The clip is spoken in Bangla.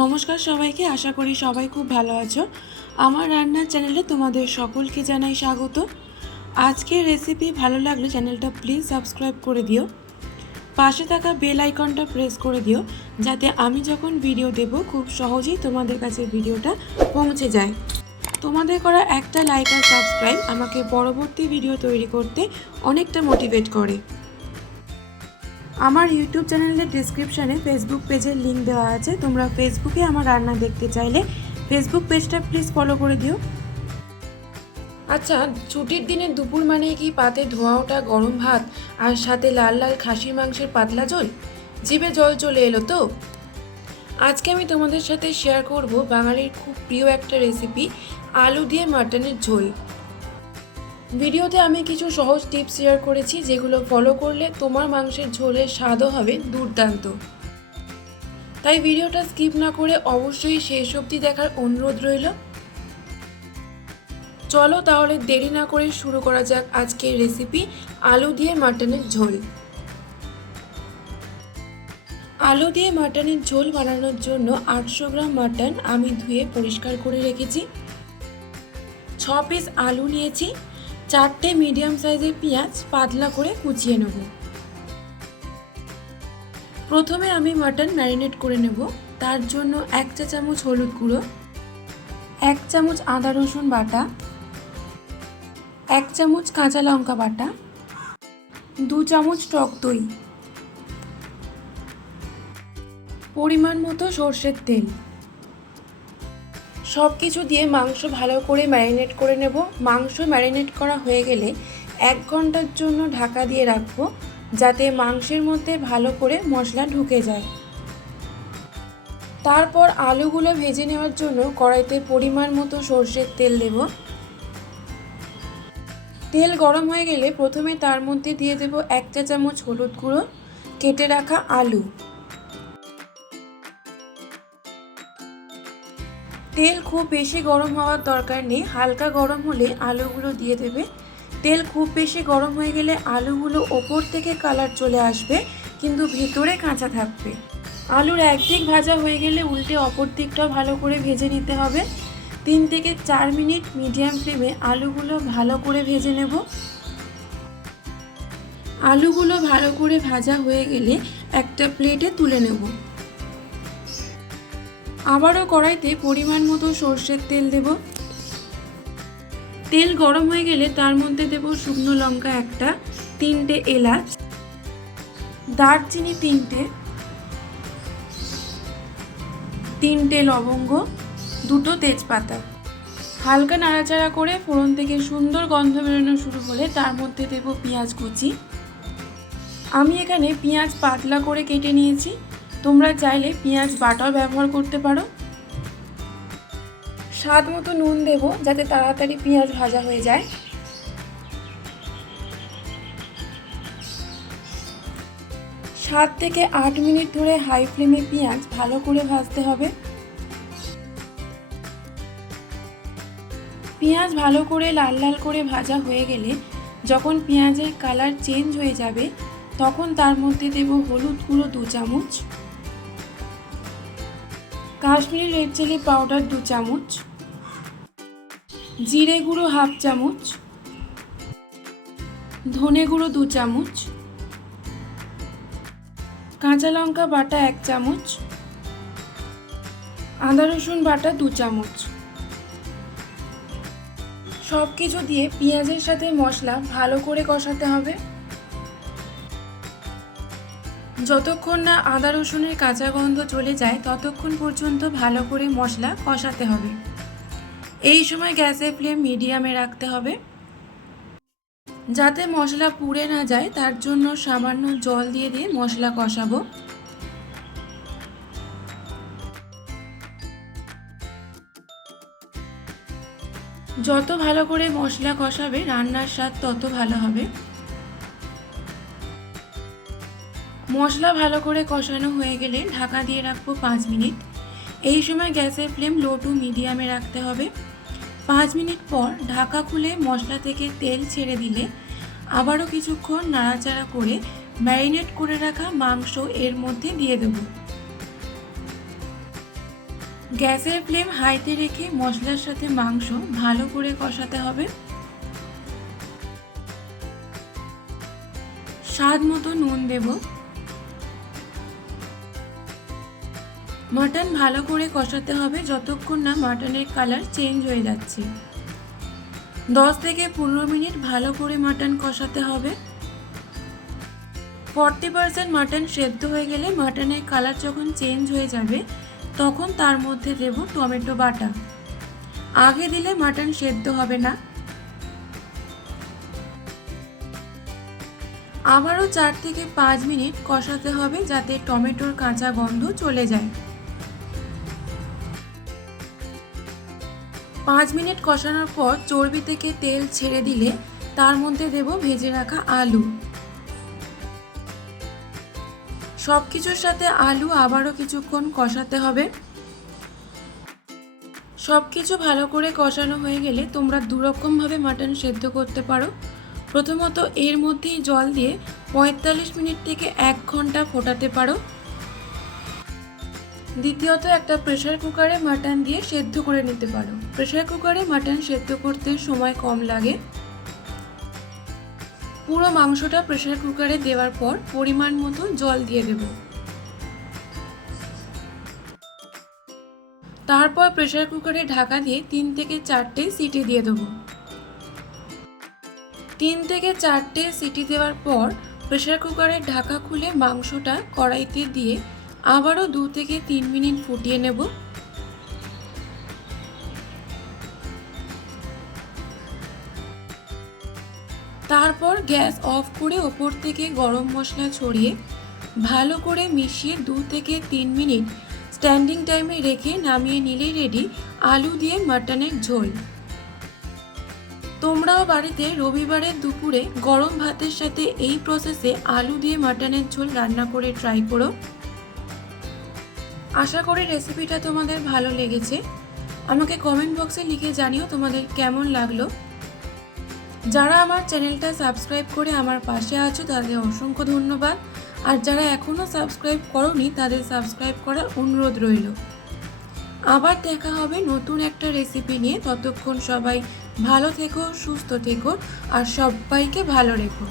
নমস্কার সবাইকে, আশা করি সবাই খুব ভালো আছো। আমার রান্নার চ্যানেলে তোমাদের সকলকে জানাই স্বাগত। আজকের রেসিপি ভালো লাগলে চ্যানেলটা প্লিজ সাবস্ক্রাইব করে দিও, পাশে থাকা বেল আইকনটা প্রেস করে দিও, যাতে আমি যখন ভিডিও দেব খুব সহজেই তোমাদের কাছে ভিডিওটা পৌঁছে যায়। তোমাদের করা একটা লাইক আর সাবস্ক্রাইব আমাকে পরবর্তী ভিডিও তৈরি করতে অনেকটা মোটিভেট করে। আমার ইউটিউব চ্যানেলের ডিসক্রিপশানে ফেসবুক পেজের লিঙ্ক দেওয়া আছে, তোমরা ফেসবুকে আমার রান্না দেখতে চাইলে ফেসবুক পেজটা প্লিজ ফলো করে দিও। আচ্ছা, ছুটির দিনে দুপুর মানে কি পাতে ধোঁয়া ওঠা গরম ভাত আর সাথে লাল লাল খাসির মাংসের পাতলা ঝোল? জিভে জল চলে এলো তো? আজকে আমি তোমাদের সাথে শেয়ার করব বাঙালির খুব প্রিয় একটা রেসিপি, আলু দিয়ে মাটনের ঝোল। ভিডিওতে আমি কিছু সহজ টিপস শেয়ার করেছি, যেগুলো ফলো করলে তোমার মাংসের ঝোলের স্বাদও হবে দুর্দান্ত। তাই ভিডিওটা স্কিপ না করে অবশ্যই শেষ অবধি দেখার অনুরোধ রইল। চলো তাহলে দেরি না করে শুরু করা যাক আজকের রেসিপি, আলু দিয়ে মাটনের ঝোল। আলু দিয়ে মাটনের ঝোল বানানোর জন্য 800 গ্রাম মাটন আমি ধুয়ে পরিষ্কার করে রেখেছি। 6 পিস আলু নিয়েছি, 4টে মিডিয়াম সাইজের পেঁয়াজ পাতলা করে কুচিয়ে নেব। প্রথমে আমি মাটন ম্যারিনেট করে নেব। তার জন্য 1 চা চামচ হলুদ গুঁড়ো, 1 চামচ আদা রসুন বাটা, 1 চামচ কাঁচা লঙ্কা বাটা, 2 চামচ টক দই, পরিমাণ মতো সর্ষের তেল। সব কিছু দিয়ে মাংস ভালো করে ম্যারিনেট করে নেব। মাংস ম্যারিনেট করা হয়ে গেলে 1 ঘন্টার জন্য ঢাকা দিয়ে রাখবো, যাতে মাংসের মধ্যে ভালো করে মশলা ঢুকে যায়। তারপর আলুগুলো ভেজে নেওয়ার জন্য কড়াইতে পরিমাণ মতো সর্ষের তেল দেব। তেল গরম হয়ে গেলে প্রথমে তার মধ্যে দিয়ে দেব 1 চা চামচ হলুদ গুঁড়ো, কেটে রাখা আলু। তেল খুব বেশি গরম হওয়ার দরকার নেই, হালকা গরম হলে আলুগুলো দিয়ে দেবে। তেল খুব বেশি গরম হয়ে গেলে আলুগুলো ওপর থেকে কালার চলে আসবে, কিন্তু ভেতরে কাঁচা থাকবে। আলুর একদিক ভাজা হয়ে গেলে উল্টে অপর দিকটাও ভালো করে ভেজে নিতে হবে। 3 থেকে 4 মিনিট মিডিয়াম ফ্লেমে আলুগুলো ভালো করে ভেজে নেব। আলুগুলো ভালো করে ভাজা হয়ে গেলে একটা প্লেটে তুলে নেব। আবারও কড়াইতে পরিমাণ মতো সর্ষের তেল দেব। তেল গরম হয়ে গেলে তার মধ্যে দেব শুকনো লঙ্কা একটা, 3টে এলাচ, দারচিনি 3টে লবঙ্গ, 2টো তেজপাতা। হালকা নাড়াচাড়া করে ফোড়ন থেকে সুন্দর গন্ধ বেরোনো শুরু হলে তার মধ্যে দেব পেঁয়াজ কুচি। আমি এখানে পেঁয়াজ পাতলা করে কেটে নিয়েছি, তোমরা চাইলে পেঁয়াজ বাটাও ব্যবহার করতে পারো। স্বাদ মতো নুন দেব, যাতে তাড়াতাড়ি পেঁয়াজ ভাজা হয়ে যায়। 7 থেকে 8 মিনিট ধরে হাই ফ্লেমে পেঁয়াজ ভালো করে ভাজতে হবে। পেঁয়াজ ভালো করে লাল লাল করে ভাজা হয়ে গেলে যখন পেঁয়াজের কালার চেঞ্জ হয়ে যাবে, তখন তার মধ্যে দেব হলুদ গুঁড়ো 2 চামচ, কাশ্মীরি রেড চিলি পাউডার 2 চামচ, জিরে গুঁড়ো 1/2 চামচ, ধনে গুঁড়ো 2 চামচ, কাঁচা লঙ্কা বাটা 1 চামচ, আদা রসুন বাটা 2 চামচ। সব কিছু দিয়ে পেঁয়াজের সাথে মশলা ভালো করে কষাতে হবে। যতক্ষণ না আদা রসুনের কাঁচা গন্ধ চলে যায় ততক্ষণ পর্যন্ত ভালো করে মশলা কষাতে হবে। এই সময় গ্যাসের ফ্লেম মিডিয়ামে রাখতে হবে, যাতে মশলা পুড়ে না যায়। তার জন্য সামান্য জল দিয়ে মশলা কষাবো। যত ভালো করে মশলা কষাবে রান্নার স্বাদ তত ভালো হবে। মশলা ভালো করে কষানো হয়ে গেলে ঢাকা দিয়ে রাখবো 5 মিনিট। এই সময় গ্যাসের ফ্লেম লো টু মিডিয়ামে রাখতে হবে। 5 মিনিট পর ঢাকা খুলে মশলা থেকে তেল ছেড়ে দিলে আবারও কিছুক্ষণ নাড়াচাড়া করে ম্যারিনেট করে রাখা মাংস এর মধ্যে দিয়ে দেব। গ্যাসের ফ্লেম হাইতে রেখে মশলার সাথে মাংস ভালো করে কষাতে হবে। স্বাদ মতো নুন দেব। মাটন ভালো করে কষাতে হবে যতক্ষণ না মাটনের কালার চেঞ্জ হয়ে যাচ্ছে। 10 থেকে 15 মিনিট ভালো করে মাটন কষাতে হবে। 40% মাটন সেদ্ধ হয়ে গেলে মাটনের কালার যখন চেঞ্জ হয়ে যাবে তখন তার মধ্যে দেব টমেটো বাটা। আগে দিলে মাটন সেদ্ধ হবে না। আবারও 4 থেকে 5 মিনিট কষাতে হবে যাতে টমেটোর কাঁচা গন্ধ চলে যায়। 5 মিনিট কষানোর পর চর্বি থেকে তেল ছেড়ে দিলে তার মধ্যে দেব ভেজে রাখা আলু। সব কিছুর সাথে আলু আবারও কিছুক্ষণ কষাতে হবে। সব কিছু ভালো করে কষানো হয়ে গেলে তোমরা দুরকমভাবে মাটন সেদ্ধ করতে পারো। প্রথমত এর মধ্যেই জল দিয়ে 45 মিনিট থেকে 1 ঘন্টা ফোটাতে পারো। দ্বিতীয়ত একটা প্রেসার কুকারে মাটন দিয়ে সেদ্ধ করে নিতে পারো। প্রেসার কুকারে মাটন সেদ্ধ করতে সময় কম লাগে। পুরো মাংসটা প্রেসার কুকারে দেওয়ার পর পরিমাণ মতো জল দিয়ে দেব। তারপর প্রেসার কুকারে ঢাকা দিয়ে 3 থেকে 4টে সিটি দিয়ে দেবো। 3 থেকে 4টে সিটি দেওয়ার পর প্রেসার কুকারের ঢাকা খুলে মাংসটা কড়াইতে দিয়ে আবারও 2 থেকে 3 মিনিট ফুটিয়ে নেব। তারপর গ্যাস অফ করে ওপর থেকে গরম মশলা ছড়িয়ে ভালো করে মিশিয়ে 2 থেকে 3 মিনিট স্ট্যান্ডিং টাইমে রেখে নামিয়ে নিলেই রেডি আলু দিয়ে মাটনের ঝোল। তোমরাও বাড়িতে রবিবারের দুপুরে গরম ভাতের সাথে এই প্রসেসে আলু দিয়ে মাটনের ঝোল রান্না করে ট্রাই করো। আশা করি রেসিপিটা তোমাদের ভালো লেগেছে। আমাকে কমেন্ট বক্সে লিখে জানিও তোমাদের কেমন লাগলো। যারা আমার চ্যানেলটা সাবস্ক্রাইব করে আমার পাশে আছো তাদের অসংখ্য ধন্যবাদ। আর যারা এখনও সাবস্ক্রাইব করোনি তাদের সাবস্ক্রাইব করার অনুরোধ রইল। আবার দেখা হবে নতুন একটা রেসিপি নিয়ে। ততক্ষণ সবাই ভালো থেকো, সুস্থ থেকো আর সবাইকে ভালো রেখো।